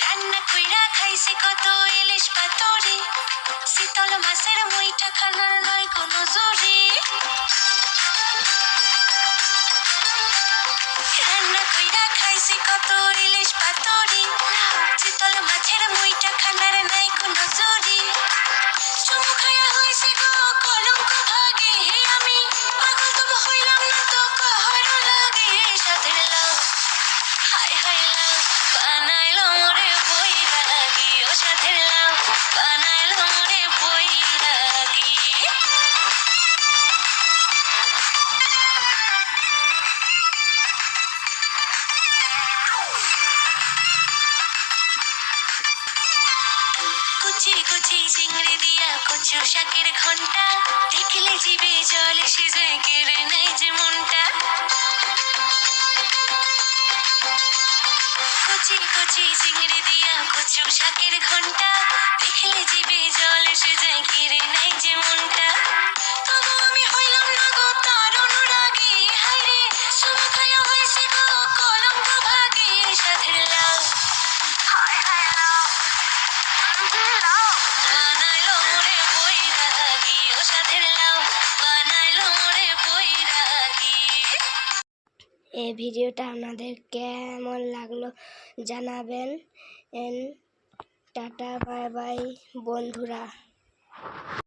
রান্না কইরা খাইছি কত ইলিশ পাতুরি, শীতল মাছের মুইটা খানার নয় কোনো জুরি। রান্না কইরা খাইছি কত ইলিশ পাতুরি, শীতল মাছের মুইটা খানার নাই কোনো জুরি। চুমু খায়া হইছি গো কলঙ্ক ভাগে, আমি পাগল তবু হইলাম না তো কাহারো লাগে। সাথের লাভ হায় হায় লাভ বানাইলো মোরে বৈরাগী, ও সাথের লাভ বানাইলো মোরে বৈরাগী। কুচি কুচি চিংড়ি দিয়া কচু শাকের ঘন্টা, দেখলে জিভে জল এসে যায় কেড়ে নেয় যে মনটা। কুচি কুচি চিংড়ি দিয়া কচু শাকের ঘন্টা, দেখলে জিভে জল এসে যায় কেড়ে নেয় যে মনটা। তবু আমি হইলাম না গো তার অনুরাগী, হায়রে চুমু খায়া হইছে গো কলঙ্ক ভাগী। সাথের লাভ হায় হায় লাভ বানাইলো মোরে বৈরাগী, ও সাথের লাভ বানাইলো মোরে বৈরাগী। এই ভিডিওটা আপনাদের কেমন লাগলো জানাবেন। টাটা বাই বাই বন্ধুরা।